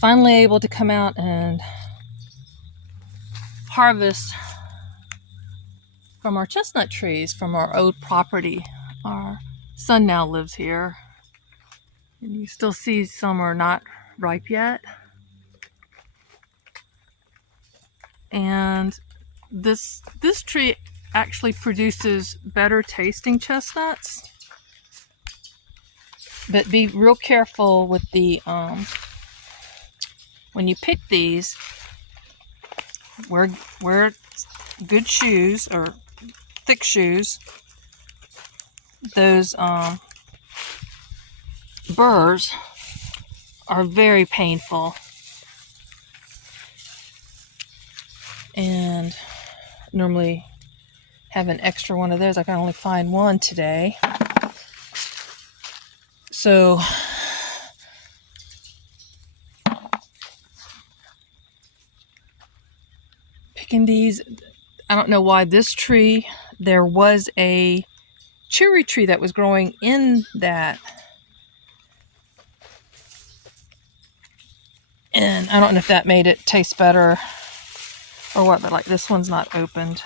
finally able to come out and harvest from our chestnut trees from our old property. Our son now lives here, and you still see some are not ripe yet. And this tree actually produces better tasting chestnuts, but be real careful with the when you pick these. Wear good shoes or thick shoes. Those burrs are very painful, and normally have an extra one of those. I can only find one today, so picking these. I don't know why this tree, there was a cherry tree that was growing in that, and I don't know if that made it taste better or what, but like this one's not opened.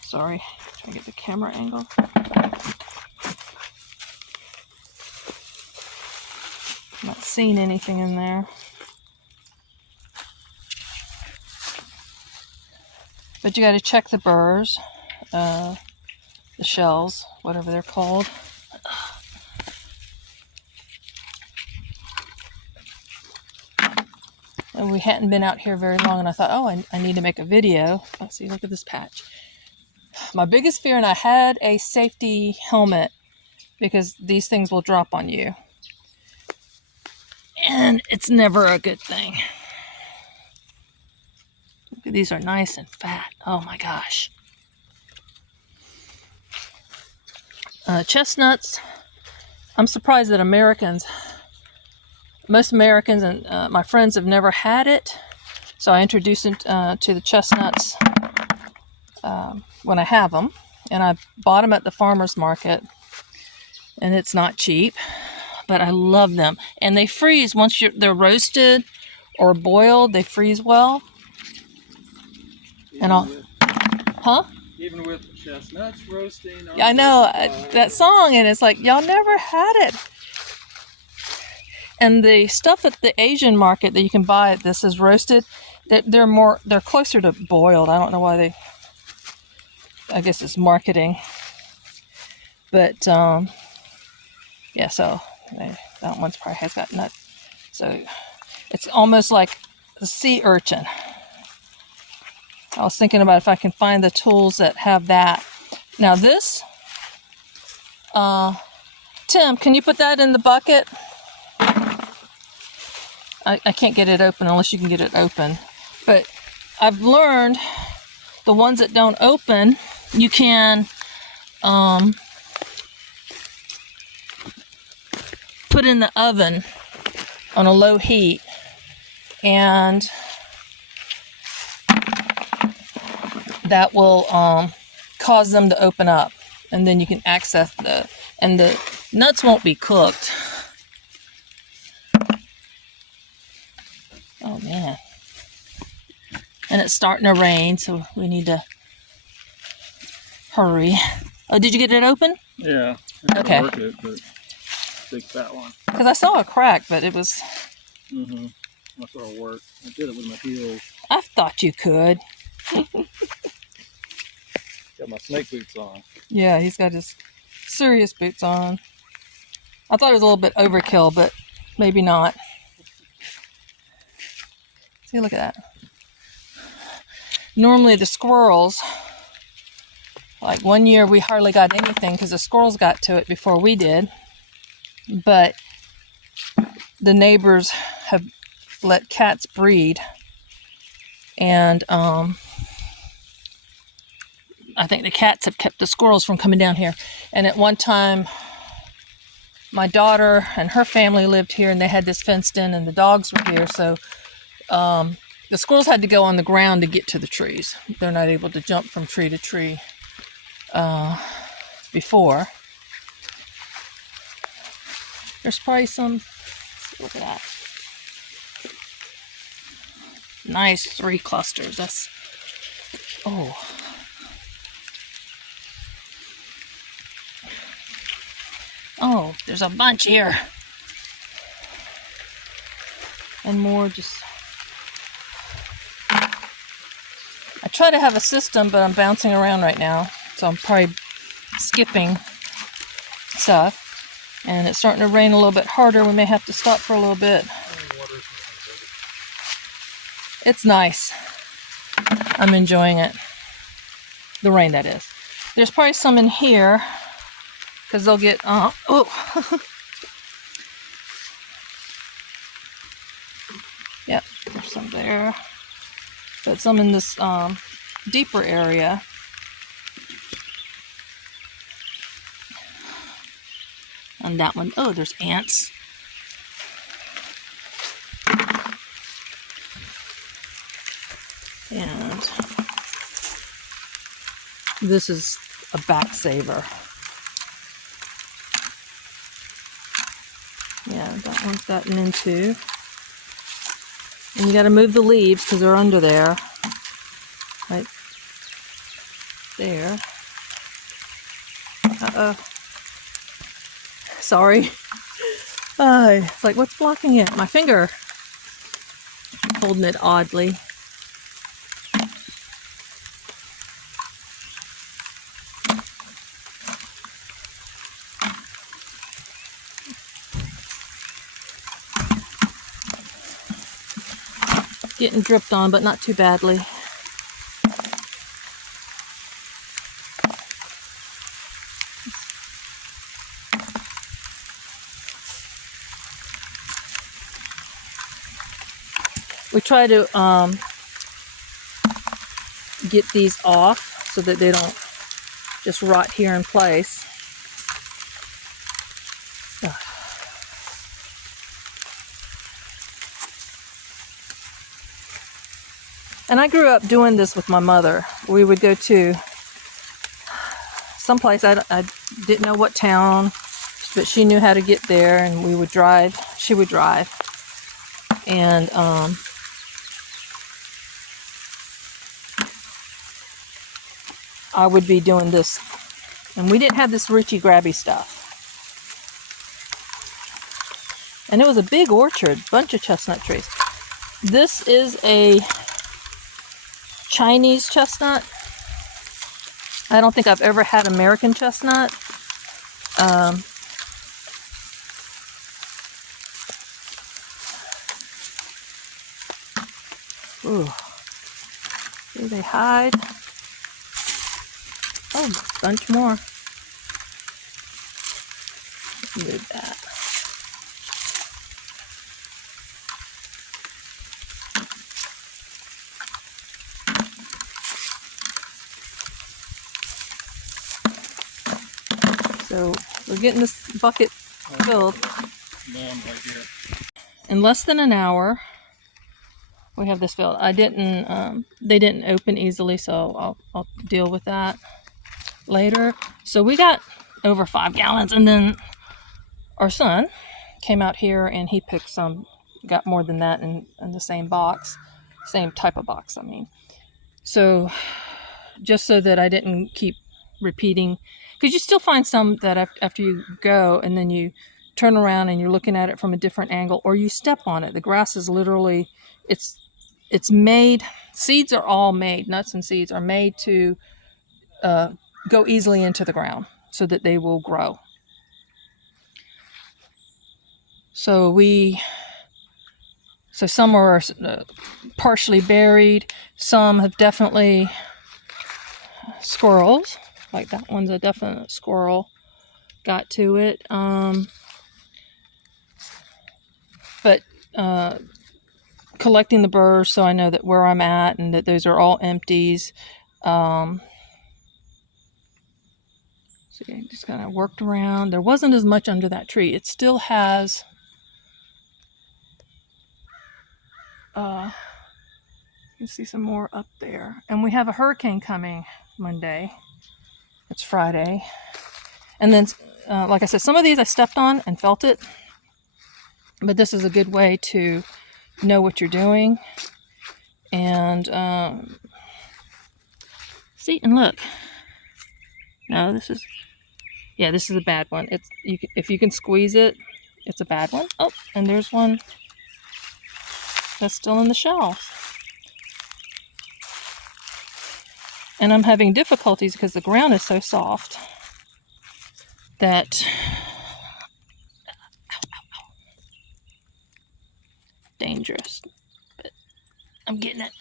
Sorry, trying to get the camera angle. Not seeing anything in there. But you got to check the burrs, the shells, whatever they're called. And we hadn't been out here very long, and I thought, oh, I need to make a video. Let's see, look at this patch. My biggest fear, and I had a safety helmet because these things will drop on you. And it's never a good thing. Look at these, are nice and fat. Oh my gosh. Chestnuts. I'm surprised that most Americans and my friends have never had it. So I introduced them to the chestnuts when I have them. And I bought them at the farmer's market. And it's not cheap, but I love them. And they freeze once they're roasted or boiled. They freeze well. Even with chestnuts roasting. Yeah, I know that song, and it's like, y'all never had it. And the stuff at the Asian market that you can buy, this is roasted. They're closer to boiled. I don't know why I guess it's marketing. But yeah, so that one's probably has got nuts. So it's almost like the sea urchin. I was thinking about if I can find the tools that have that. Now this, Tim, can you put that in the bucket? I can't get it open unless you can get it open. But I've learned the ones that don't open, you can put in the oven on a low heat, and that will cause them to open up, and then you can access and the nuts won't be cooked. Oh man. And it's starting to rain, so we need to hurry. Oh, did you get it open? Yeah. Okay. Work it, but big fat one. Because I saw a crack, but it was... That's what'll work. I did it with my heels. I thought you could. Got my snake boots on. Yeah, he's got his serious boots on. I thought it was a little bit overkill, but maybe not. See, look at that. Normally the squirrels, like one year we hardly got anything because the squirrels got to it before we did. But the neighbors have let cats breed. And I think the cats have kept the squirrels from coming down here. And at one time, my daughter and her family lived here, and they had this fenced in, and the dogs were here. So the squirrels had to go on the ground to get to the trees. They're not able to jump from tree to tree before. There's probably some, look at that. Nice 3 clusters. That's, oh. Oh, there's a bunch here. And more just... I try to have a system, but I'm bouncing around right now. So I'm probably skipping stuff. And it's starting to rain a little bit harder. We may have to stop for a little bit. It's nice. I'm enjoying it. The rain, that is. There's probably some in here, because they'll get... oh. Yep, there's some there. But some in this deeper area. And that one, oh, there's ants. And this is a back saver. Yeah, that one's gotten into. And you got to move the leaves because they're under there. Right there. Uh-oh. Sorry. It's like, what's blocking it? My finger. Holding it oddly. Getting dripped on, but not too badly. We try to get these off so that they don't just rot here in place. And I grew up doing this with my mother. We would go to someplace, I didn't know what town, but she knew how to get there, and we would drive. She would drive. And I would be doing this. And we didn't have this reachy grabby stuff. And it was a big orchard, bunch of chestnut trees. This is a Chinese chestnut. I don't think I've ever had American chestnut. Ooh. Here they hide. Oh, a bunch more. Move that. So we're getting this bucket filled. In less than an hour, we have this filled. I didn't, they didn't open easily, so I'll deal with that later. So we got over 5 gallons, and then our son came out here and he picked some, got more than that in the same box, same type of box, I mean. So just so that I didn't keep repeating, because you still find some that after you go and then you turn around and you're looking at it from a different angle, or you step on it. The grass is literally, it's made, seeds are all made, nuts and seeds are made to go easily into the ground so that they will grow. So some are partially buried, some have definitely squirrels, like that one's a definite squirrel got to it. But collecting the burrs so I know that where I'm at and that those are all empties. So I just kind of worked around. There wasn't as much under that tree. It still has you can see some more up there. And we have a hurricane coming Monday. It's Friday. And then, like I said, some of these I stepped on and felt it. But this is a good way to know what you're doing. And see, and look. No, this is, yeah, this is a bad one. It's if you can squeeze it, it's a bad one. Oh, and there's one that's still in the shells. And I'm having difficulties because the ground is so soft that dangerous. But I'm getting it.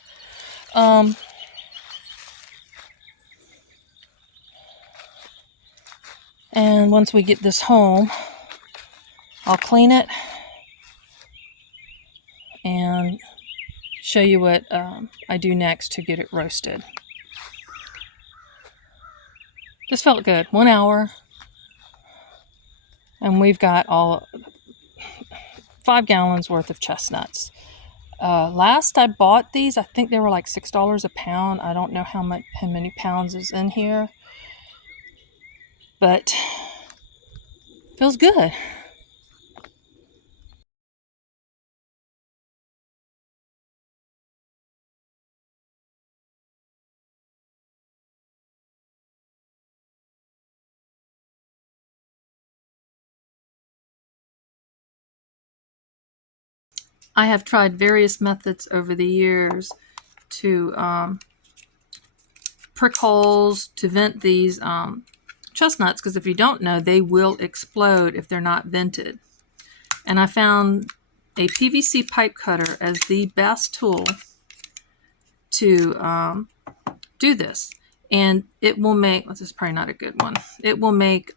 And once we get this home, I'll clean it and show you what I do next to get it roasted. This felt good. 1 hour. And we've got all 5 gallons worth of chestnuts. Last I bought these, I think they were like $6 a pound. I don't know how many pounds is in here, but feels good. I have tried various methods over the years to prick holes to vent these chestnuts, because if you don't know, they will explode if they're not vented. And I found a PVC pipe cutter as the best tool to do this. And it will make, well, this is probably not a good one, it will make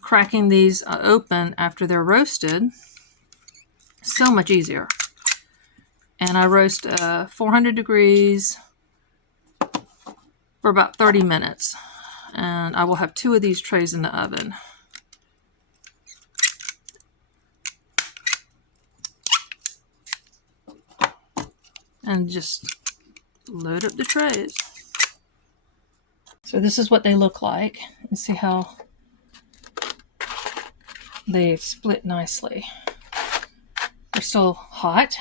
cracking these open after they're roasted so much easier. And I roast 400 degrees for about 30 minutes. And I will have 2 of these trays in the oven. And just load up the trays. So this is what they look like. And see how they split nicely. They're still hot.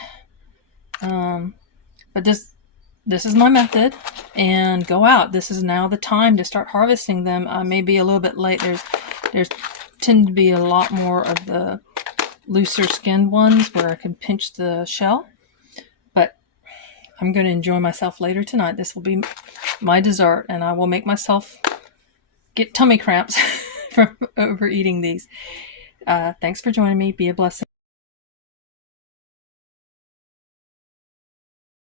But this is my method. And go out. This is now the time to start harvesting them. Maybe a little bit late. There's tend to be a lot more of the looser skinned ones where I can pinch the shell. But I'm going to enjoy myself later tonight. This will be my dessert, and I will make myself get tummy cramps from overeating these. Thanks for joining me. Be a blessing.